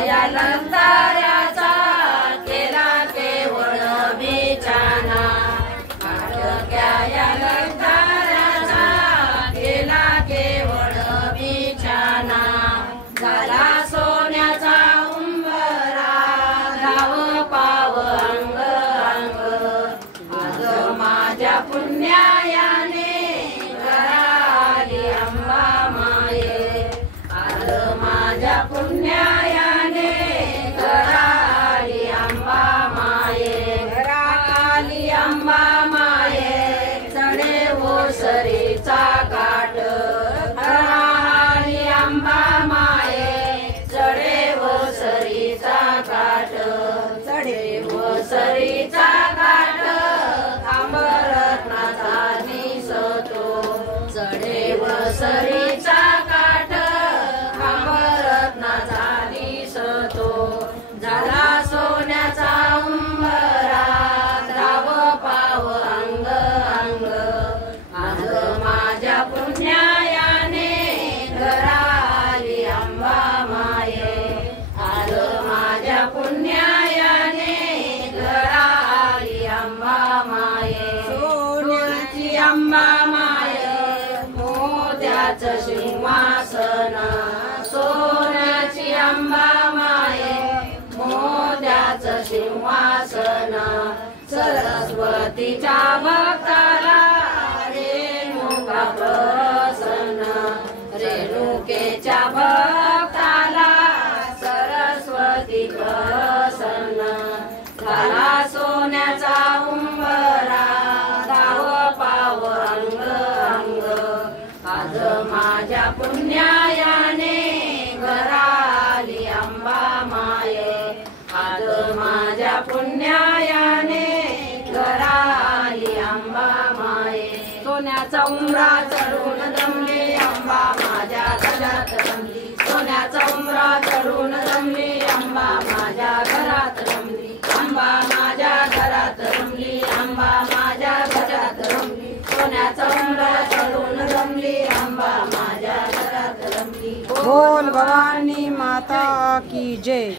या लंकाऱ्याचा केला केवळ बिचाना, फाटक्या या लंकाऱ्याचा केला केवळ बिचाना। झाला सोन्याचा उंबरा धाव पाव अंग अंग, आज माझ्या पुण्यायाने घराली अंबा माये, आज माझ्या पुण्यायाने घराली अंबा माये, घराली अंबा माये चढे ओसरीचा काठ, घराली अंबा माये चढे ओसरीचा काठ, चढे ओसरीचा काठ ताम्ररत्नाचा दिसतो, चढे ओसरीचा काठ ताम्ररत्नाचा दिसतो। झाला सोन्याचा उंबरा धाव पाव अंग अंग, आज माझ्या पुण्यायाने घराली अंबा माये, आज माझ्या पुण्यायाने घराली अंबा माये। सोन्याची अंबा माये मोत्याचं सिंहासन, सोन्याची अंबा माये मोत्याचं सिंहासन। सरस्वतीच्या भक्ताला रेणुका प्रसन्न, रेणुकेच्या भक्ताला सरस्वती प्रसन्न। झाला सोन्याचा उंबरा धाव पाव अंग अंग, आज माझ्या पुण्यायाने घराली अंबा माये, आज माझ्या पुण्यायाने घराली अंबा माये। सोन्याचा उंबरा चढून दमली अंबा माझ्या घरात रमली, सोन्याचा उंबरा चढून दमली अंबा माझ्या घरात रमली, अंबा माझ्या घरात रमली, अंबा माझ्या घरात रमली, सोन्याचा उंबरा चढून दमली अंबा माझ्या घरात रमली। बोल भवानी माता की जय।